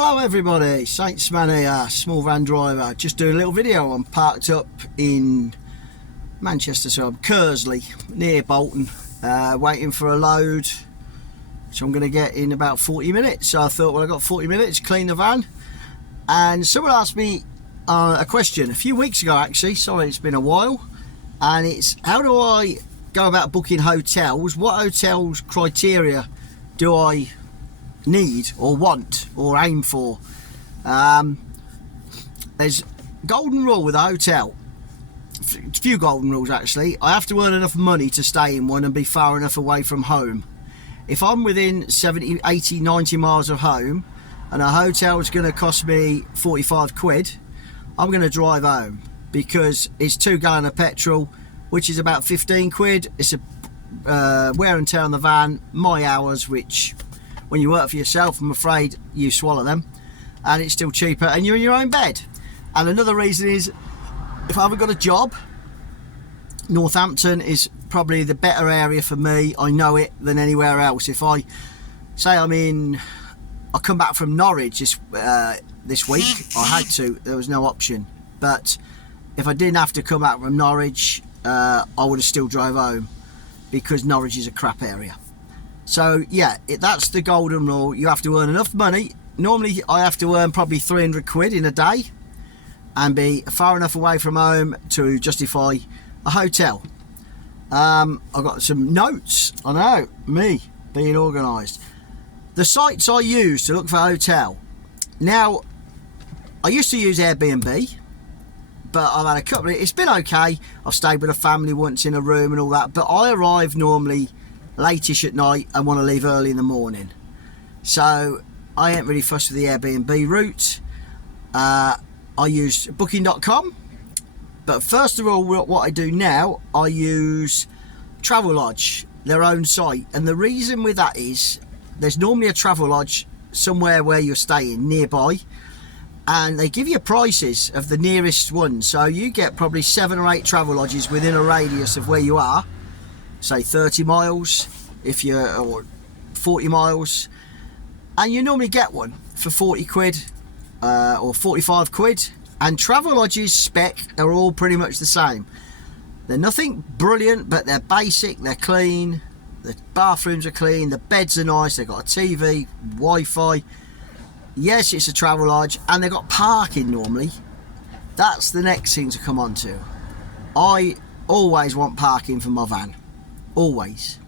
Hello everybody, Saints Man here, small van driver. Just doing a little video. I'm parked up in Manchester, so I'm Kersley, near Bolton, waiting for a load, which I'm going to get in about 40 minutes. So I thought, well, I've got 40 minutes, clean the van. And someone asked me a question a few weeks ago, actually. Sorry, it's been a while. And it's, how do I go about booking hotels? What hotels criteria do I need or want or aim for? There's golden rule with a hotel, a few golden rules actually. I have to earn enough money to stay in one and be far enough away from home. If I'm within 70, 80, 90 miles of home and a hotel is going to cost me 45 quid, I'm going to drive home, because it's 2 gallon of petrol, which is about 15 quid. It's a wear and tear on the van, my hours, which when you work for yourself, I'm afraid you swallow them, and it's still cheaper, and you're in your own bed. And another reason is, if I haven't got a job, Northampton is probably the better area for me. I know it than anywhere else. If I say I come back from Norwich this week, I had to, there was no option. But if I didn't have to come back from Norwich, I would have still drove home, because Norwich is a crap area. So yeah, that's the golden rule. You have to earn enough money. Normally I have to earn probably 300 quid in a day and be far enough away from home to justify a hotel. I've got some notes. I know, me being organised. The sites I use to look for a hotel. Now, I used to use Airbnb, but I've had a couple. It's been okay. I've stayed with a family once in a room and all that, but I arrive normally late-ish at night and want to leave early in the morning, so I ain't really fussed with the Airbnb route. I use booking.com, but first of all, what I do now, I use Travelodge, their own site. And the reason with that is, there's normally a Travelodge somewhere where you're staying nearby, and they give you prices of the nearest one, so you get probably 7 or 8 Travelodges within a radius of where you are, say 30 miles if you're, or 40 miles, and you normally get one for 40 quid or 45 quid. And Travelodge's spec are all pretty much the same. They're nothing brilliant, but they're basic, they're clean, the bathrooms are clean, the beds are nice, they've got a TV, Wi-Fi. Yes, it's a Travelodge, and they've got parking normally. That's the next thing to come on to. I always want parking for my van. Always.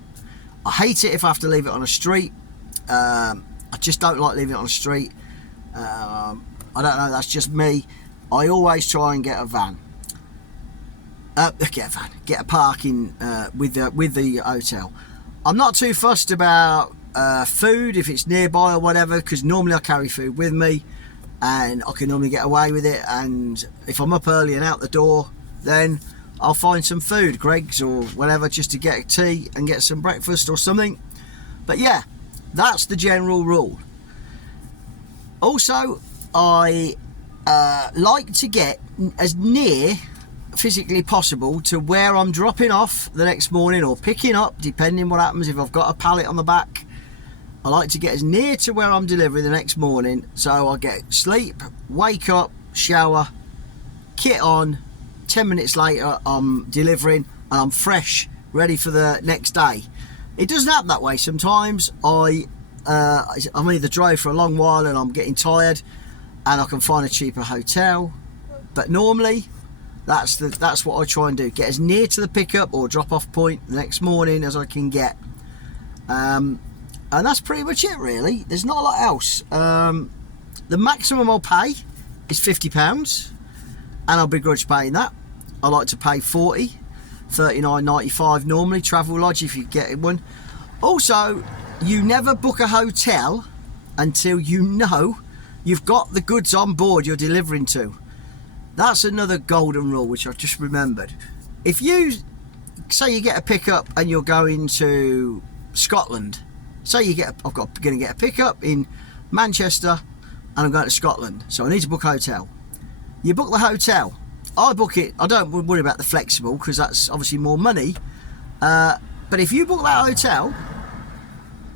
I hate it if I have to leave it on a street. I just don't like leaving it on a street. I don't know, that's just me. I always try and get a van. Get a parking with the hotel. I'm not too fussed about food, if it's nearby or whatever, because normally I carry food with me and I can normally get away with it. And if I'm up early and out the door, then I'll find some food, Greggs or whatever, just to get a tea and get some breakfast or something. But yeah, that's the general rule. Also, I like to get as near physically possible to where I'm dropping off the next morning, or picking up, depending what happens. If I've got a pallet on the back, I like to get as near to where I'm delivering the next morning, so I get sleep, wake up, shower, kit on. 10 minutes later I'm delivering and I'm fresh, ready for the next day. It doesn't happen that way sometimes. I'm either drove for a long while and I'm getting tired and I can find a cheaper hotel, but normally that's what I try and do, get as near to the pickup or drop off point the next morning as I can get. And that's pretty much it really. There's not a lot else. The maximum I'll pay is £50, and I'll begrudge paying that. I like to pay 40, 39.95 normally, Travelodge if you get one. Also, you never book a hotel until you know you've got the goods on board you're delivering to. That's another golden rule which I've just remembered. If you say you get a pickup and you're going to Scotland, say you get I'm going to get a pickup in Manchester and I'm going to Scotland, so I need to book a hotel. You book the hotel. I book it. I don't worry about the flexible, because that's obviously more money. But if you book that hotel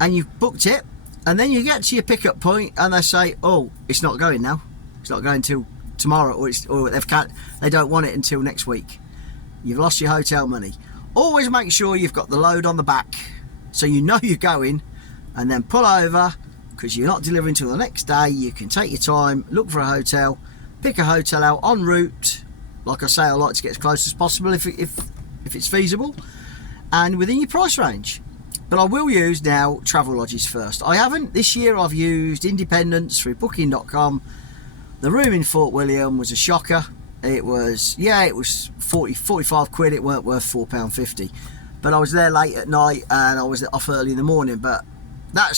and you've booked it, And then you get to your pickup point and they say, oh, it's not going now. It's not going till tomorrow, or they don't want it until next week. You've lost your hotel money. Always make sure you've got the load on the back so you know you're going, and then pull over, because you're not delivering till the next day. You can take your time, look for a hotel, pick a hotel out en route. Like I say, I like to get as close as possible if it's feasible and within your price range. But I will use now Travelodges first. I haven't this year. I've used Independence through Booking.com. The room in Fort William was a shocker. It was 45 quid. It weren't worth £4.50. But I was there late at night and I was off early in the morning. But that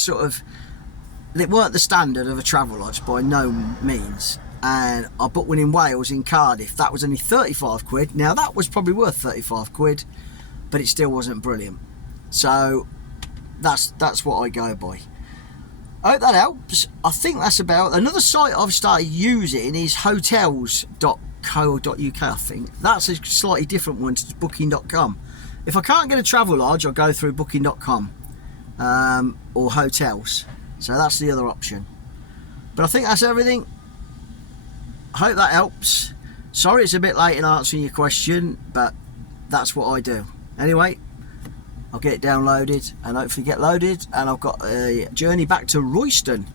it weren't the standard of a Travelodge by no means. And I booked one in Wales, in Cardiff. That was only 35 quid. Now that was probably worth 35 quid, but it still wasn't brilliant. So that's what I go by. I hope that helps. I think that's about. Another site I've started using is hotels.co.uk. I think that's a slightly different one to Booking.com. If I can't get a Travelodge, I'll go through Booking.com or hotels. So that's the other option. But I think that's everything. I hope that helps. Sorry it's a bit late in answering your question, but that's what I do. Anyway, I'll get it downloaded and hopefully get loaded, and I've got a journey back to Royston,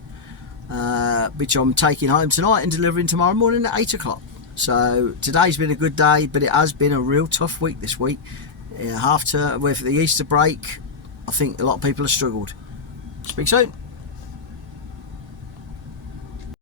which I'm taking home tonight and delivering tomorrow morning at 8 o'clock. So today's been a good day, but it has been a real tough week this week. With the Easter break, I think a lot of people have struggled. Speak soon.